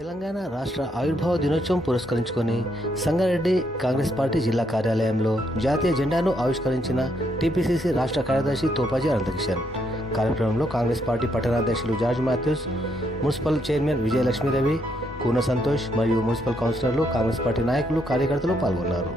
తెలంగాణ రాష్ట్ర ఆవిర్భావ దినోత్సవం పురస్కరించుకొని సంగారెడ్డి కాంగ్రెస్ పార్టీ జిల్లా కార్యాలయంలో జాతీయ జెండాను ఆవిష్కరించిన టీపీసీసీ రాష్ట్ర కార్యదర్శి తోపాజీ అనంతకిషన్ కార్యక్రమంలో Congress party పట్టణాధ్యక్షులు George Mathews municipal chairman Vijayalakshmidevi Koona Santosh మరియు మున్సిపల్ కౌన్సిలర్లు కాంగ్రెస్ పార్టీ నాయకులు కార్యకర్తలు పాల్గొన్నారు.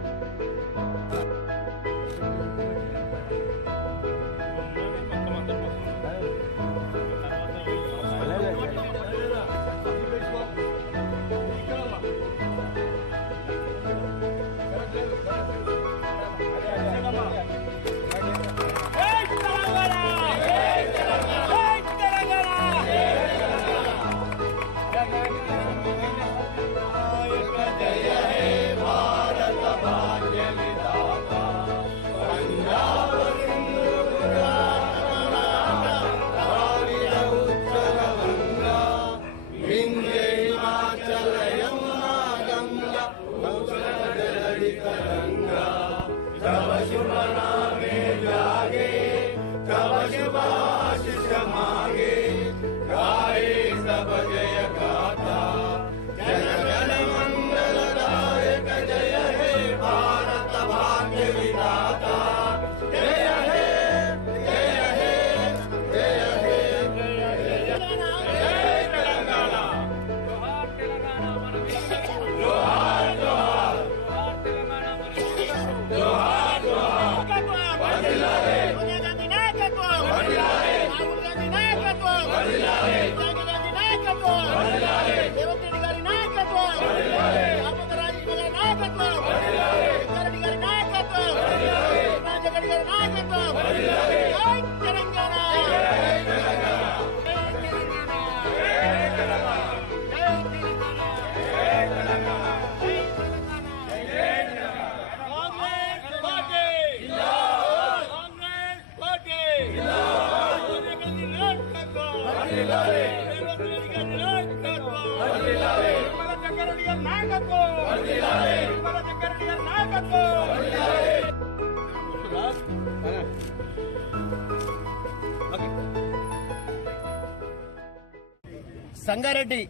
సంగారెడ్డి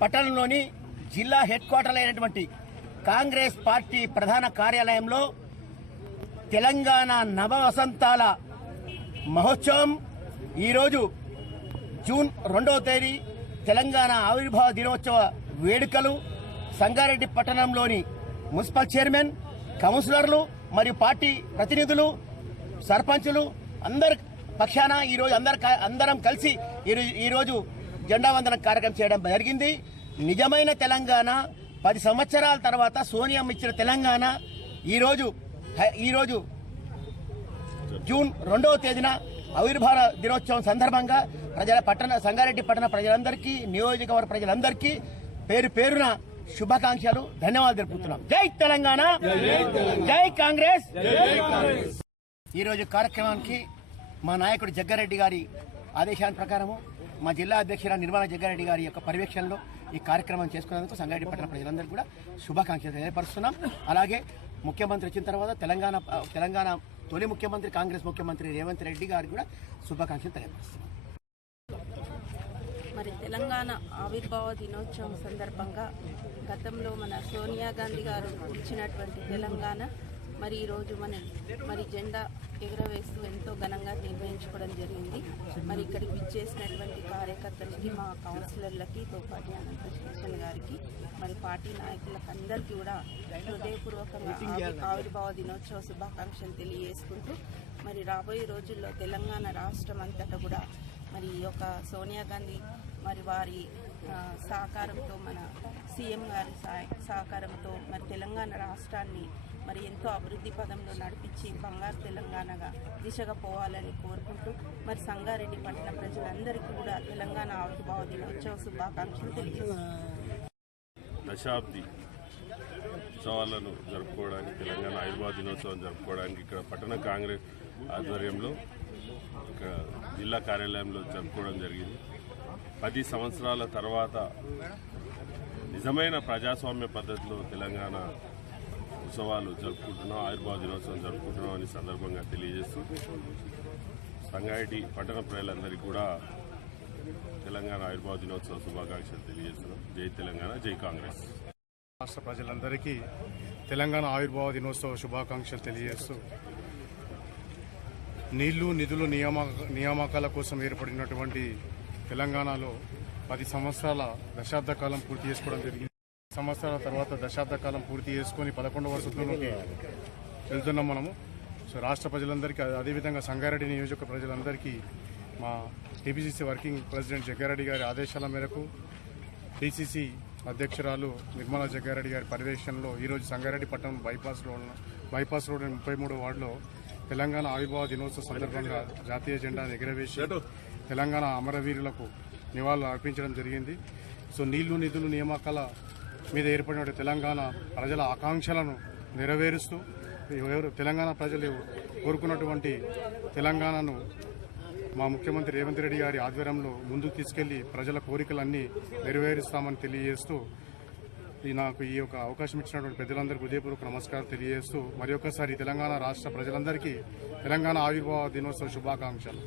పట్టణంలోని జిల్లా హెడ్ క్వార్టర్ అయినటువంటి కాంగ్రెస్ పార్టీ ప్రధాన కార్యాలయంలో తెలంగాణ నవ వసంతాల మహోత్సవం ఈరోజు జూన్ రెండవ తేదీ తెలంగాణ ఆవిర్భావ దినోత్సవ వేడుకలు సంగారెడ్డి పట్టణంలోని మున్సిపల్ చైర్మన్ కౌన్సిలర్లు మరియు పార్టీ ప్రతినిధులు సర్పంచులు అందరి పక్షాన ఈరోజు అందరు అందరం కలిసి ఈరోజు ఈరోజు జెండా వందన కార్యక్రమం చేయడం జరిగింది. నిజమైన తెలంగాణ పది సంవత్సరాల తర్వాత సోనియా ఇచ్చిన తెలంగాణ ఈరోజు ఈరోజు జూన్ రెండవ తేదీన ఆవిర్భావ దినోత్సవం సందర్భంగా ప్రజల పట్టణ సంగారెడ్డి పట్టణ ప్రజలందరికీ నియోజకవర్గ ప్రజలందరికీ పేరు పేరున శుభాకాంక్షలు ధన్యవాదాలు తెలుపుతున్నాం. జై తెలంగాణ! జై కాంగ్రెస్! ఈరోజు కార్యక్రమానికి మా నాయకుడు జగ్గారెడ్డి గారి ఆదేశాల ప్రకారము మా జిల్లా అధ్యక్షురాలు నిర్మలా జగ్గారెడ్డి గారి యొక్క పర్యవేక్షణలో ఈ కార్యక్రమం చేసుకున్నందుకు సంగారెడ్డి పట్టణ ప్రజలందరికీ కూడా శుభాకాంక్షలు తెలియపరుస్తున్నాం. అలాగే ముఖ్యమంత్రి వచ్చిన తర్వాత తెలంగాణ తెలంగాణ తొలి ముఖ్యమంత్రి కాంగ్రెస్ ముఖ్యమంత్రి రేవంత్ రెడ్డి గారికి కూడా శుభాకాంక్షలు తెలియపరుస్తున్నాం మరి తెలంగాణ ఆవిర్భావ దినోత్సవం సందర్భంగా గతంలో మన సోనియా గాంధీ గారు ఇచ్చినటువంటి తెలంగాణ మరి ఈరోజు మన మరి జెండా ఎగురవేస్తూ ఎంతో ఘనంగా నిర్వహించుకోవడం జరిగింది. మరి ఇక్కడికి విచ్చేసినటువంటి కార్యకర్తలకి మా కౌన్సిలర్లకి తోపాటి అనంత గారికి మరి పార్టీ నాయకులకు అందరికీ కూడా హృదయపూర్వకంగా ఆవిర్భావ దినోత్సవ శుభాకాంక్షలు తెలియజేసుకుంటూ మరి రాబోయే రోజుల్లో తెలంగాణ రాష్ట్రం అంతటా కూడా మరి ఈ యొక్క సోనియా గాంధీ మరి వారి సహకారంతో మన సీఎం గారి సహాయ- సహకారంతో మరి తెలంగాణ రాష్ట్రాన్ని మరి ఎంతో అభివృద్ధి పదంలో నడిపించి బంగారు తెలంగాణగా దిశగా పోవాలని కోరుకుంటూ మరి సంగారెడ్డి పట్టణ ప్రజలందరికీ కూడా తెలంగాణ ఆవిర్భావ దినోత్సవ శుభాకాంక్షలు తెలియజేస్తున్నాను. దశాబ్ది ఉత్సవాలను జరుపుకోవడానికి తెలంగాణ ఆయుర్వేద దినోత్సవం జరుపుకోవడానికి ఇక్కడ పట్టణ కాంగ్రెస్ ఆధ్వర్యంలో ఇక్కడ జిల్లా కార్యాలయంలో జరుపుకోవడం జరిగింది. పది సంవత్సరాల తర్వాత నిజమైన ప్రజాస్వామ్య పద్ధతిలో తెలంగాణ ఉత్సవాలు జరుపుకుంటున్నాం ఆయుర్వేద దినోత్సవం జరుపుకుంటున్నాం అని సందర్భంగా తెలియజేస్తూ సంగారెడ్డి పట్టణ ప్రజలందరికీ కూడా తెలంగాణ ఆవిర్భావ దినోత్సవ శుభాకాంక్షలు తెలియజేస్తున్నాం. జై తెలంగాణ జై కాంగ్రెస్. రాష్ట్ర ప్రజలందరికీ తెలంగాణ ఆవిర్భావ దినోత్సవ శుభాకాంక్షలు తెలియజేస్తూ నీళ్ళు నిధులు నియామ నియామకాల కోసం ఏర్పడినటువంటి తెలంగాణలో పది సంవత్సరాల దశాబ్ద కాలం పూర్తి చేసుకోవడం జరిగింది. సంవత్సరాల తర్వాత దశాబ్ద కాలం పూర్తి చేసుకొని పదకొండవ వసతుల్లోకి వెళ్తున్నాం మనము. సో రాష్ట్ర ప్రజలందరికీ అదేవిధంగా సంగారెడ్డి నియోజక ప్రజలందరికీ మా టీపీసీసీ వర్కింగ్ ప్రెసిడెంట్ జగ్గారెడ్డి గారి ఆదేశాల మేరకు టీసీసీ అధ్యక్షురాలు నిర్మలా జగ్గారెడ్డి గారి పర్యవేక్షణలో ఈరోజు సంగారెడ్డి పట్టణం బైపాస్ రోడ్ బైపాస్ రోడ్ ముప్పై మూడు వార్డులో తెలంగాణ ఆవిర్భావ దినోత్సవ సందర్భంగా జాతీయ జెండాను ఎగురవేసి తెలంగాణ అమరవీరులకు నివాళులు అర్పించడం జరిగింది. సో నీళ్ళు నిధులు నియామకాల మీద ఏర్పడిన తెలంగాణ ప్రజల ఆకాంక్షలను నెరవేరుస్తూ ఎవరు తెలంగాణ ప్రజలు కోరుకున్నటువంటి తెలంగాణను మా ముఖ్యమంత్రి రేవంత్ రెడ్డి గారి ఆధ్వర్యంలో ముందుకు తీసుకెళ్ళి ప్రజల కోరికలన్నీ నెరవేరుస్తామని తెలియజేస్తూ ఈ నాకు ఈ యొక్క అవకాశం ఇచ్చినటువంటి పెద్దలందరికీ హృదయపూర్వక నమస్కారం తెలియజేస్తూ మరి ఒక్కసారి తెలంగాణ రాష్ట్ర ప్రజలందరికీ తెలంగాణ ఆవిర్భావ దినోత్సవ శుభాకాంక్షలు.